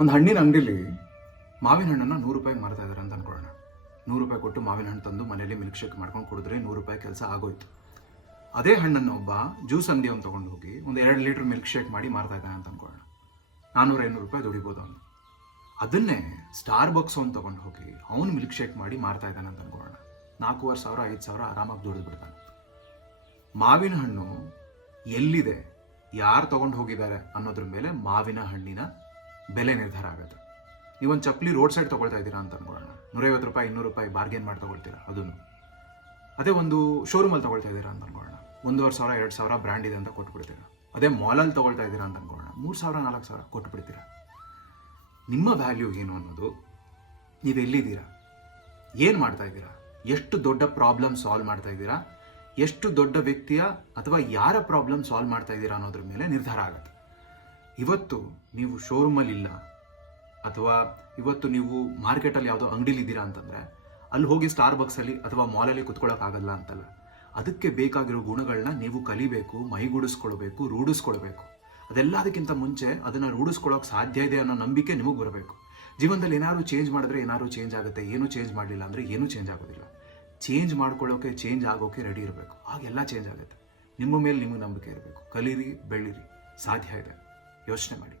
ಒಂದು ಹಣ್ಣಿನ ಅಂಗಡಿಲಿ ಮಾವಿನ ಹಣ್ಣನ್ನು ನೂರು ರೂಪಾಯಿಗೆ ಮಾರ್ತಾ ಇದ್ದಾರೆ ಅಂತ ಅನ್ಕೊಳ್ಳೋಣ. ನೂರು ರೂಪಾಯಿ ಕೊಟ್ಟು ಮಾವಿನ ಹಣ್ಣು ತಂದು ಮನೇಲಿ ಮಿಲ್ಕ್ ಶೇಕ್ ಮಾಡ್ಕೊಂಡು ಕುಡಿದ್ರೆ ನೂರು ರೂಪಾಯಿ ಕೆಲಸ ಆಗೋಯ್ತು. ಅದೇ ಹಣ್ಣನ್ನು ಒಬ್ಬ ಜ್ಯೂಸ್ ಅಂಗಡಿಯವನು ತೊಗೊಂಡು ಹೋಗಿ ಒಂದು ಎರಡು ಲೀಟ್ರ್ ಮಿಲ್ಕ್ ಶೇಕ್ ಮಾಡಿ ಮಾರ್ತಾ ಇದ್ದಾನೆ ಅಂತ ಅನ್ಕೊಳ್ಳೋಣ. ನಾನ್ನೂರ ಐನೂರು ರೂಪಾಯಿ ದುಡಿಬೋದು ಅವನು. ಅದನ್ನೇ ಸ್ಟಾರ್ ಬಕ್ಸ್ ಅವ್ನು ತೊಗೊಂಡು ಹೋಗಿ ಅವನು ಮಿಲ್ಕ್ ಶೇಕ್ ಮಾಡಿ ಮಾರ್ತಾ ಇದ್ದಾನೆ ಅಂತ ಅನ್ಕೊಳ್ಳೋಣ. ನಾಲ್ಕೂವರೆ ಸಾವಿರ, ಐದು ಸಾವಿರ ಆರಾಮಾಗಿ ದುಡಿದು ಬಿಡ್ತಾನೆ. ಮಾವಿನ ಹಣ್ಣು ಎಲ್ಲಿದೆ, ಯಾರು ತೊಗೊಂಡು ಹೋಗಿದ್ದಾರೆ ಅನ್ನೋದ್ರ ಮೇಲೆ ಮಾವಿನ ಹಣ್ಣಿನ ಬೆಲೆ ನಿರ್ಧಾರ ಆಗುತ್ತೆ. ನೀವೊಂದು ಚಪ್ಪಲಿ ರೋಡ್ ಸೈಡ್ ತೊಗೊಳ್ತಾ ಇದ್ದೀರಾ ಅಂತ ಅನ್ಕೊಳ್ಳೋಣ. ನೂರೈವತ್ತು ರೂಪಾಯಿ, ಇನ್ನೂರು ರೂಪಾಯಿ ಬಾರ್ಗೇನ್ ಮಾಡಿ ತೊಗೊಳ್ತೀರಾ ಅದನ್ನು? ಅದೇ ಒಂದು ಶೋರೂಮಲ್ಲಿ ತೊಗೊಳ್ತಾ ಇದ್ದೀರಾ ಅಂತ ಅನ್ಕೊಳ್ಳೋಣ. ಒಂದೂವರೆ ಸಾವಿರ, ಎರಡು ಸಾವಿರ ಬ್ರ್ಯಾಂಡ್ ಇದೆ ಅಂತ ಕೊಟ್ಬಿಡ್ತೀರಾ? ಅದೇ ಮಾಲಲ್ಲಿ ತೊಗೊಳ್ತಾ ಇದ್ದೀರಾ ಅಂತ ಅನ್ಕೊಳ್ಳೋಣ. ಮೂರು ಸಾವಿರ, ನಾಲ್ಕು ಸಾವಿರ ಕೊಟ್ಬಿಡ್ತೀರಾ? ನಿಮ್ಮ ವ್ಯಾಲ್ಯೂ ಏನು ಅನ್ನೋದು ನೀವು ಎಲ್ಲಿದ್ದೀರಾ? ಏನು ಮಾಡ್ತಾ ಇದ್ದೀರಾ? ಎಷ್ಟು ದೊಡ್ಡ ಪ್ರಾಬ್ಲಮ್ ಸಾಲ್ವ್ ಮಾಡ್ತಾ ಇದ್ದೀರಾ? ಎಷ್ಟು ದೊಡ್ಡ ವ್ಯಕ್ತಿಯ ಅಥವಾ ಯಾರ ಪ್ರಾಬ್ಲಮ್ ಸಾಲ್ವ್ ಮಾಡ್ತಾ ಇದ್ದೀರಾ ಅನ್ನೋದ್ರ ಮೇಲೆ ನಿರ್ಧಾರ ಆಗುತ್ತೆ. ಇವತ್ತು ನೀವು ಶೋರೂಮಲ್ಲಿ ಇಲ್ಲ ಅಥವಾ ಇವತ್ತು ನೀವು ಮಾರ್ಕೆಟಲ್ಲಿ ಯಾವುದೋ ಅಂಗಡಿಲಿ ಇದ್ದೀರಾ ಅಂತಂದ್ರೆ, ಅಲ್ಲಿ ಹೋಗಿ ಸ್ಟಾರ್ ಬಕ್ಸಲ್ಲಿ ಅಥವಾ ಮಾಲಲ್ಲಿ ಕುತ್ಕೊಳ್ಳೋಕ್ಕಾಗಲ್ಲ ಅಂತಲ್ಲ. ಅದಕ್ಕೆ ಬೇಕಾಗಿರೋ ಗುಣಗಳನ್ನ ನೀವು ಕಲಿಬೇಕು, ಮೈಗೂಡಿಸ್ಕೊಳ್ಬೇಕು, ರೂಢಿಸ್ಕೊಳ್ಬೇಕು. ಅದೆಲ್ಲದಕ್ಕಿಂತ ಮುಂಚೆ ಅದನ್ನ ರೂಢಿಸ್ಕೊಳ್ಳೋಕೆ ಸಾಧ್ಯ ಇದೆ ಅನ್ನೋ ನಂಬಿಕೆ ನಿಮಗೆ ಬರಬೇಕು. ಜೀವನದಲ್ಲಿ ಏನಾದ್ರು ಚೇಂಜ್ ಮಾಡಿದ್ರೆ ಏನಾದ್ರು ಚೇಂಜ್ ಆಗುತ್ತೆ, ಏನೂ ಚೇಂಜ್ ಮಾಡಲಿಲ್ಲ ಅಂದರೆ ಏನೂ ಚೇಂಜ್ ಆಗೋದಿಲ್ಲ. ಚೇಂಜ್ ಮಾಡ್ಕೊಳ್ಳೋಕೆ ಚೇಂಜ್ ಆಗೋಕೆ ರೆಡಿ ಇರಬೇಕು. ಆಗೆಲ್ಲ ಚೇಂಜ್ ಆಗುತ್ತೆ. ನಿಮ್ಮ ಮೇಲೆ ನಿಮಗೆ ನಂಬಿಕೆ ಇರಬೇಕು. ಕಲೀರಿ ಬೆಳೀರಿ ಸಾಧ್ಯ ಇದೆ. ಯೋಚನೆ ಮಾಡಿ